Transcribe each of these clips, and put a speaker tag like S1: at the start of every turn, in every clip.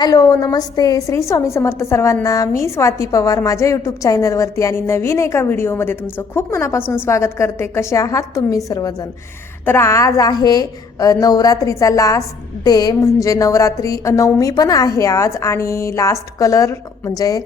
S1: Hello नमस्ते. श्री स्वामी समर्थ सर्वांना मी स्वाती पवार माझ्या YouTube चॅनलवरती आणि नवीन एका व्हिडिओमध्ये तुमचं खूप मनापासून स्वागत करते. कसे आहात तुम्ही सर्वजण? तर आज आहे नवरात्रीचा लास्ट डे म्हणजे नवरात्री नवमी पण आहे आज आणि लास्ट कलर म्हणजे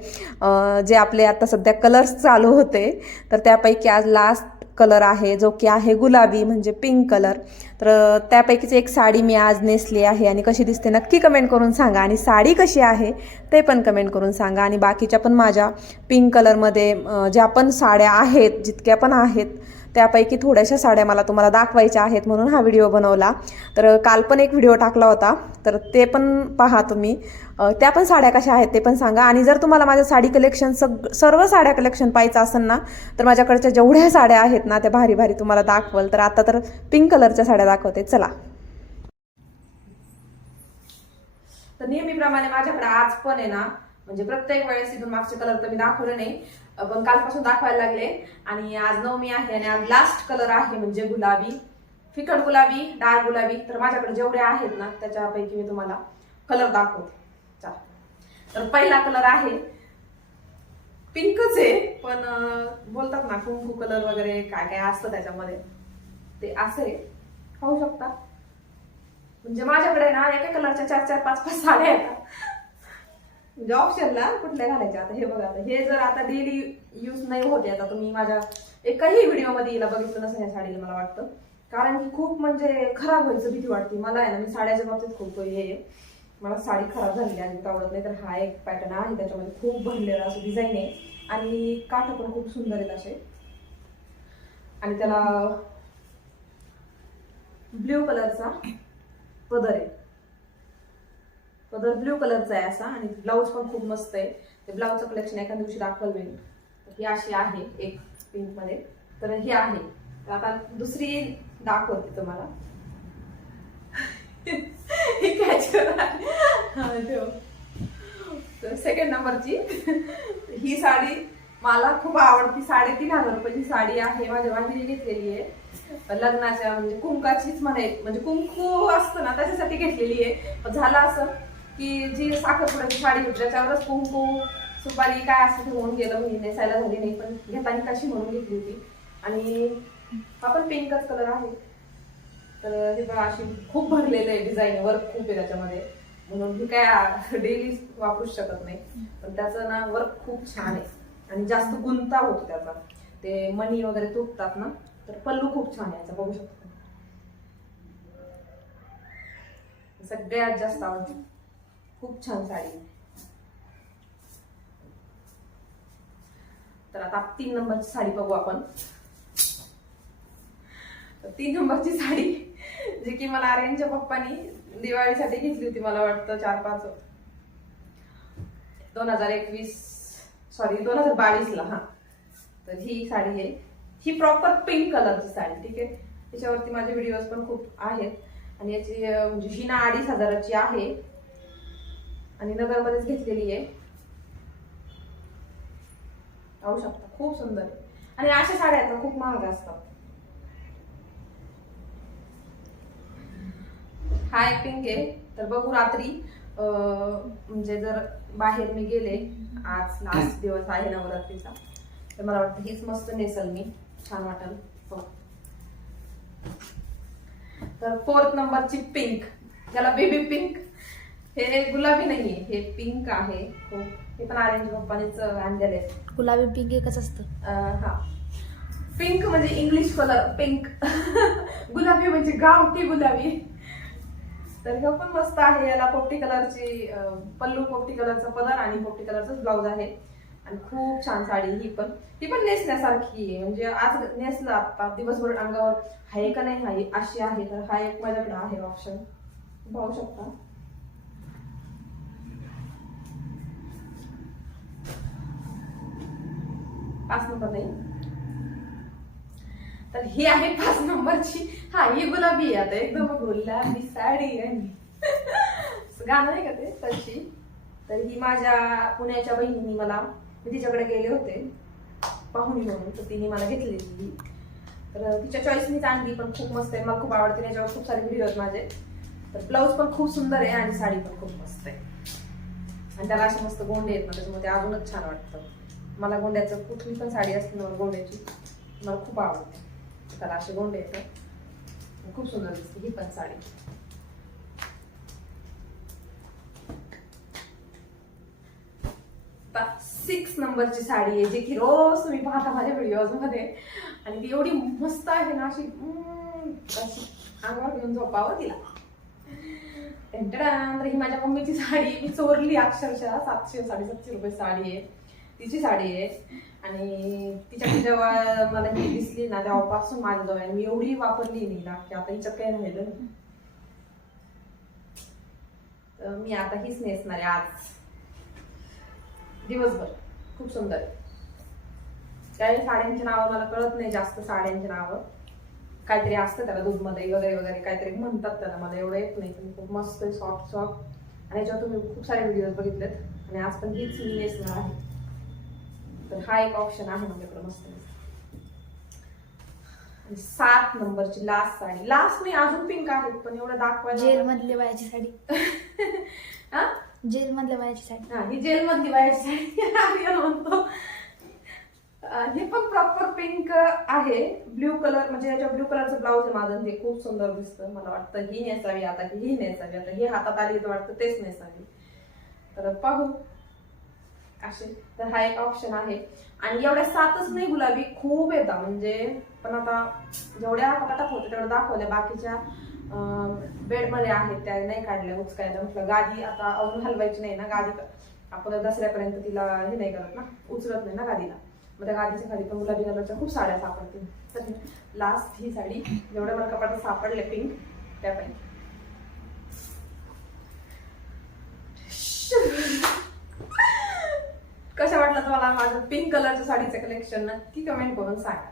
S1: जे आपले आता सध्या कलर्स चालू होते तर त्यापैकी आज लास्ट कलर आहे जो की आहे गुलाबी म्हणजे पिंक कलर तर त्यापैकीच एक साडी मी आज नेसली आहे आणि कशी दिसते नक्की कमेंट करून सांगा. आणि साडी कशी आहे ते पण कमेंट करून सांगा. आणि बाकीच्या पण माझ्या पिंक कलरमध्ये ज्या पण साड्या आहेत जितक्या पण आहेत त्यापैकी थोड्याशा साड्या मला तुम्हाला दाखवायच्या आहेत म्हणून हा व्हिडिओ बनवला. तर काल पण एक व्हिडिओ टाकला होता. तर ते पण पहा तुम्ही. त्या पण साड्या कशा आहेत ते पण सांगा. आणि जर तुम्हाला माझं साडी कलेक्शन सग सर्व साड्या कलेक्शन पाहायचं असेल ना तर माझ्याकडच्या जेवढ्या साड्या आहेत ना त्या भारी भारी तुम्हाला दाखवल. तर आता तर पिंक कलरच्या साड्या दाखवते. चला. तर नेहमीप्रमाणे माझ्याकडे आज पण आहे ना म्हणजे प्रत्येक वेळेस इथून मागचे कलर तर मी दाखवले नाही पण कालपासून दाखवायला लागले. आणि आज नवमी आहे आणि आज लास्ट कलर आहे म्हणजे गुलाबी. फिकट गुलाबी डार्क गुलाबी तर माझ्याकडे जेवढे आहेत ना त्याच्यापैकी मी तुम्हाला कलर दाखवते. चला. तर पहिला कलर आहे पिंकच आहे पण बोलतात ना कुंकू कलर वगैरे काय काय असतं त्याच्यामध्ये. ते असे पाहू शकता. म्हणजे माझ्याकडे ना एका कलरच्या चार चार पाच पाच साड्या आहेत. म्हणजे ऑप्शनला कुठल्या घालायच्या? आता हे बघा आता हे जर आता डेली यूज नाही होते आता तुम्ही माझ्या एकाही व्हिडिओमध्ये हिला बघितलं नसेल या साडीला मला वाटतं. कारण की खूप म्हणजे खराब व्हायचं भीती वाटते. मला आहे ना मी साड्याच्या बाबतीत खूप हे आहे. मला साडी खराब झालेली आहे आणि आवडत नाही. तर हा एक पॅटर्न आहे त्याच्यामध्ये खूप भरलेला असं डिझाईन आहे. आणि काठ पण खूप सुंदर आहेत असे. आणि त्याला ब्ल्यू कलरचा पदर आहे. पदर ब्ल्यू कलरचा आहे असा आणि ब्लाऊज पण खूप मस्त आहे ते ब्लाऊजचं कलेक्शन एका दिवशी दाखवलं मी. ही अशी आहे एक पिंकमध्ये. तर ही आहे. तर आता दुसरी दाखवते तुम्हाला. ही कॅच करा सेकंड नंबरची ही साडी मला खूप आवडती. साडेतीन हजार रुपयाची साडी आहे. माझ्या वाहिनी घेतलेली आहे. लग्नाच्या म्हणजे कुंकाचीच म्हणे म्हणजे कुंकू असतं ना त्याच्यासाठी घेतलेली आहे. झालं असं. की जी साखरपुड्याची साडी होती त्याच्यावरच कुंकू सुपारी काय असं होऊन गेलं म्हणजे नेसायला झाली नाही पण घेताना कशी म्हणून घेतली होती. आणि हा पण पिंकच कलर आहे. तर हे पण अशी खूप भरलेलं आहे डिझाईन वर्क खूप आहे त्याच्यामध्ये. म्हणून मी काय डेली वापरूच शकत नाही. पण त्याचं ना वर्क खूप छान आहे. आणि जास्त गुंता होतो त्याचा. ते मणी वगैरे तुटतात ना तर पल्लू खूप छान आहे बघू शकतो सगळ्यात जास्त आवडते. खूप छान साडी. तर आता तीन नंबरची साडी बघू आपण. तीन नंबरची साडी जी की मला आर्यनच्या पप्पानी दिवाळीसाठी घेतली होती मला वाटतं चार पाच. दोन हजार एकवीस सॉरी दोन हजार बावीसला हा. तर ही साडी आहे. ही प्रॉपर पिंक कलरची साडी ठीक आहे? त्याच्यावरती माझे व्हिडिओज पण खूप आहेत. आणि याची म्हणजे ही ना अडीच हजाराची आहे. आणि नगरमध्येच घेतलेली आहे. पाहू शकता खूप सुंदर. आहे आणि अशा साड्या आहेत खूप महाग असतात. हा एक पिंक आहे. तर बघू रात्री म्हणजे जर बाहेर मी गेले आज लास्ट दिवस आहे नवरात्रीचा तर मला वाटतं हीच मस्त नेसल मी. छान वाटेल. हो. तर फोर्थ नंबरची पिंक त्याला बेबी पिंक हे गुलाबी नाहीये हे पिंक आहे. हो हे पण आर्यन पप्पानीच आणलेले
S2: गुलाबी पिंक एकच असतं.
S1: हा. पिंक म्हणजे इंग्लिश कलर पिंक गुलाबी म्हणजे गावठी गुलाबी. तर हे पण मस्त आहे याला पोपटी कलरची पल्लू पोपटी कलरचा पदर आणि पोपटी कलरचाच ब्लाऊज आहे. आणि खूप छान साडी ही पण. ती पण नेसण्यासारखी आहे म्हणजे आज नेसलं आता दिवसभर अंगावर. आहे का नाही आहे अशी आहे तर हा एक माझ्याकडे आहे ऑप्शन पाहू शकता. पाच नंबर नाही. तर ही आहे पाच नंबरची. हा ही गुलाबी आहे आता. एकदम गुलाबी साडी आणि गाणं नाही का ते? तशी. तर ही माझ्या पुण्याच्या बहिणीने मला मी तिच्याकडे गेले होते. पाहुणी म्हणून तर तिने मला घेतलेली तर तिच्या चॉईसनीच आणली पण खूप मस्त आहे. मला खूप आवडते. त्याच्यावर खूप सारे व्हिडिओ आहेत माझे. तर ब्लाऊज पण खूप सुंदर आहे आणि साडी पण खूप मस्त आहे. आणि त्याला असे मस्त गोंडे आहेत ना त्याच्यामध्ये अजूनच छान वाटतं. मला गोंड्याचं कुठली पण साडी असते ना गोंड्याची मला खूप आवडते. त्याला असे गोंडे येतात. खूप सुंदर दिसते ही पण साडी. सिक्स नंबरची साडी आहे जी की रोज तुम्ही पाहता माझ्या व्हिडिओजमध्ये. आणि ती एवढी मस्त आहे ना अशी अशी अंगावर घेऊन झोपावं तिला. तर ही माझ्या मम्मीची साडी मी चोरली अक्षरशः सातशे साडेसातशे रुपये साडी आहे. तिची साडी आहे. आणि तिच्याकडे जेव्हा मला ही दिसली ना तेव्हापासून माझ्या जवळ मी एवढी वापरली नाही ना की आता हिच्यात काही राहिलं नाही. तर मी आता हीच नेसणार आहे आज. दिवसभर. खूप सुंदर. आहे काही साड्यांची नावं मला कळत नाही जास्त साड्यांची नावं काहीतरी असतं त्याला दूधमध्ये वगैरे वगैरे काहीतरी म्हणतात त्याला. मला एवढं येत नाही पण खूप मस्त सॉफ्ट सॉफ्ट आणि याच्यावर तुम्ही खूप सारे व्हिडिओज बघितलेत. आणि आज पण हीच मी नेसणार आहे. तर हा एक ऑप्शन आहे माझ्याकडे मस्त आणि सात नंबरची लास्ट साडी. लास्ट नाही अजून पिंक आहेत पण एवढं
S2: जेल
S1: दाखवायला
S2: मधली बायाची साडी.
S1: हा?
S2: जेल मधल्या बायाची साडी.
S1: हा, ही जेल मधली बाहेर साडी आर्यन म्हणतो. हे पण प्रॉपर पिंक आहे. ब्ल्यू कलर म्हणजे याच्या ब्ल्यू कलरचं ब्लाऊज आहे माझं. ते खूप सुंदर दिसतं मला वाटतं. ही नेसावी आता की ही नेसावी आता. ही हातात आली तर वाटतं तेच नेसावी. तर पाहू असे. तर हा एक ऑप्शन आहे. आणि एवढ्या सातच नाही गुलाबी खूप येतात. म्हणजे पण आता जेवढ्या कपाटात होते तेवढ्या दाखवल्या. बाकीच्या बेडमध्ये आहेत त्या नाही काढल्या उचकायला. म्हटलं गादी आता अजून हलवायची नाही ना गादी आपण दसऱ्यापर्यंत तिला हे नाही करत ना उचलत नाही ना गादीला. मग त्या गादीच्या खाली पण गुलाबी कलरच्या खूप साड्या सापडतील. तर लास्ट ही साडी जेवढ्या मला कपाटात सापडले पिंक त्यापैकी. कसं वाटलं तुम्हाला? माझं पिंक कलरच्या साडीचं कलेक्शन नक्की कमेंट करून सांगा.